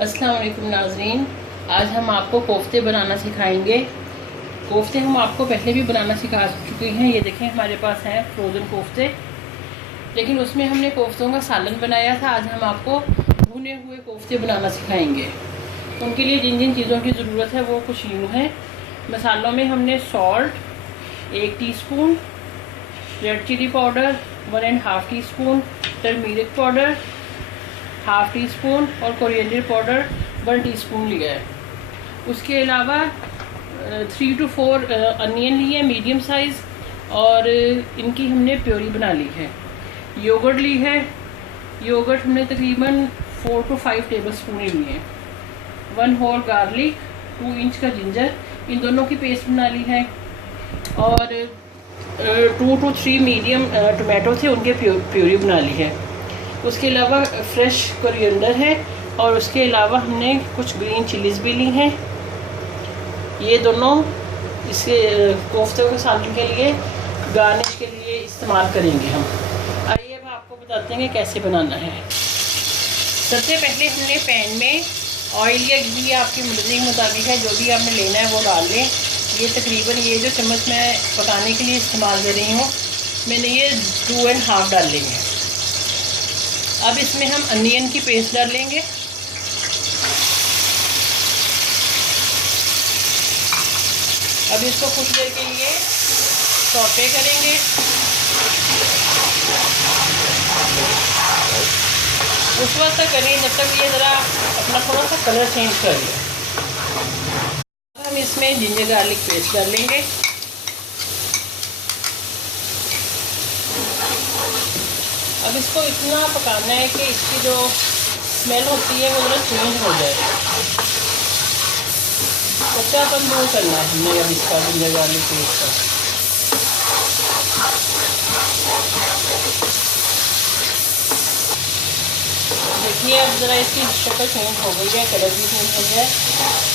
अस्सलाम वालेकुम नाज़रीन, आज हम आपको कोफ्ते बनाना सिखाएंगे। कोफ्ते हम आपको पहले भी बनाना सिखा चुके हैं। ये देखें हमारे पास हैं फ्रोज़न कोफ्ते, लेकिन उसमें हमने कोफ्तों का सालन बनाया था। आज हम आपको भुने हुए कोफ्ते बनाना सिखाएंगे। उनके लिए जिन जिन चीज़ों की ज़रूरत है वो कुछ यूँ है। मसालों में हमने salt 1 teaspoon, red chilli powder 1.5 teaspoon, turmeric powder 1/2 teaspoon और कोरिएंडर पाउडर 1 टीस्पून लिया है। उसके अलावा 3 to 4 अनियन लिए मीडियम साइज़, और इनकी हमने प्योरी बना ली है। योगर्ट ली है। योगर्ट हमने तकरीबन 4 to 5 टेबल स्पून लिए हैं। 1 होल गार्लिक, 2 इंच का जिंजर, इन दोनों की पेस्ट बना ली है। और 2 to 3 मीडियम टोमेटो थे, उनके प्योरी बना ली है। उसके अलावा फ्रेश कोरिएंडर है, और उसके अलावा हमने कुछ ग्रीन चिलीज़ भी ली हैं। ये दोनों इसके कोफ्ते के सालन के लिए गार्निश के लिए इस्तेमाल करेंगे हम। आइए अब आपको बताते हैं कि कैसे बनाना है। सबसे पहले हमने पैन में ऑयल या घी आपकी मर्ज़ी के मुताबिक है, जो भी आपने लेना है वो डाल लें। ये तकरीबन ये जो चम्मच मैं पकाने के लिए इस्तेमाल कर रही हूँ, मैंने ये 2.5 डाल लेंगे। अब इसमें हम अनियन की पेस्ट डालेंगे। अब इसको कुछ देर के लिए सौटे करेंगे। उस वक्त तक करें जब तक ये ज़रा अपना थोड़ा सा कलर चेंज कर ले। हम इसमें जिंजर गार्लिक पेस्ट डालेंगे। अब इसको इतना पकाना है कि इसकी जो स्मेल होती है वो ज़रा चेंज हो जाए। कच्चापन दूर करना है हमने अब इसका जिंजर गार्लिक पेस्ट का। देखिए अब ज़रा इसकी शक्ल चेंज हो गई है, कलर भी चेंज हो गया है।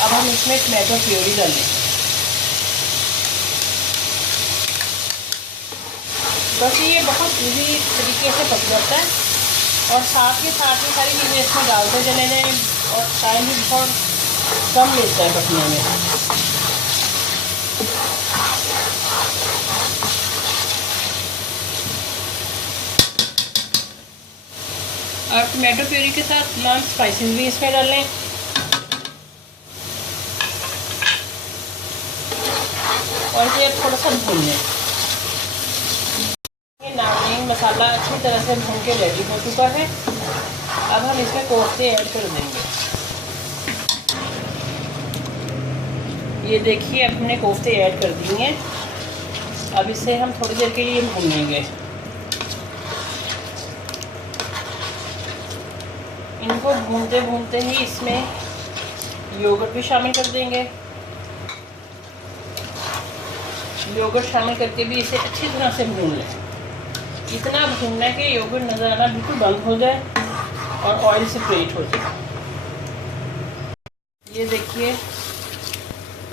अब हम इसमें टमाटो प्योरी डालेंगे। बस ये बहुत इजी तरीके से पक जाता है, और साथ ही सारी चीज़ें इसमें डालते चले जाएँ, और टाइम भी बहुत कम लेता है पकने में। और टमाटो प्यूरी के साथ नॉन स्पाइसेस भी इसमें डालें। और ये थोड़ा सा भून लें। मसाला अच्छी तरह से भून के रेडी हो चुका है। अब हम इसमें कोफ्ते ऐड कर देंगे। ये देखिए अब हमने कोफ्ते ऐड कर दिए हैं। अब इसे हम थोड़ी देर के लिए भूनेंगे। इनको भूनते भूनते ही इसमें योगर्ट भी शामिल कर देंगे। योगर्ट शामिल करके भी इसे अच्छी तरह से भून लें। इतना भूनना है कि योगर्ट नज़र आना बिल्कुल बंद हो जाए और ऑयल सेपरेट हो जाए। ये देखिए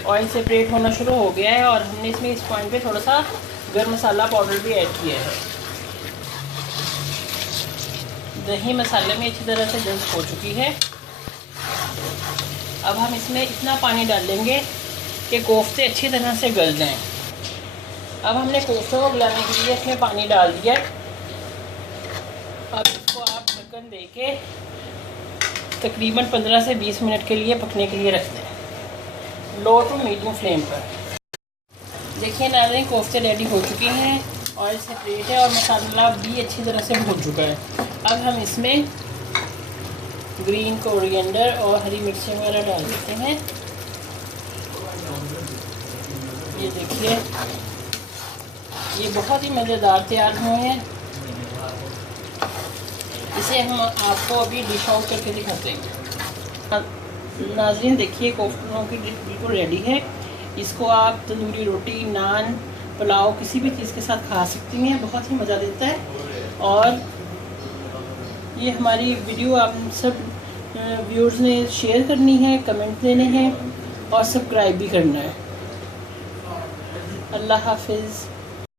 ऑयल सेपरेट होना शुरू हो गया है, और हमने इसमें इस पॉइंट पे थोड़ा सा गरम मसाला पाउडर भी ऐड किया है। दही मसाले में अच्छी तरह से जज़्ब हो चुकी है। अब हम इसमें इतना पानी डालेंगे कि कोफ्ते अच्छी तरह से गल जाएं। अब हमने कोफ्तों को गलाने के लिए इसमें पानी डाल दिया। अब इसको आप ढक्कन देके तकरीबन 15 से 20 मिनट के लिए पकने के लिए रख दें, लो टू मीडियम फ्लेम पर। देखिए नाज़रीन, कोफ्ते रेडी हो चुके हैं, ऑयल सेपरेट है और मसाला भी अच्छी तरह से भून चुका है। अब हम इसमें ग्रीन कोरिएंडर और हरी मिर्चें वगैरह डाल देते हैं। ये देखिए ये बहुत ही मज़ेदार तैयार हुए हैं। इसे हम आपको अभी डिश आउट करके दिखाते हैं। नाज़रीन देखिए कोफ्तों की डिश बिल्कुल रेडी है। इसको आप तंदूरी रोटी, नान, पुलाव किसी भी चीज़ के साथ खा सकती हैं। बहुत ही मज़ा देता है। और ये हमारी वीडियो आप सब व्यूअर्स ने शेयर करनी है, कमेंट देने हैं और सब्सक्राइब भी करना है। अल्लाह हाफिज़।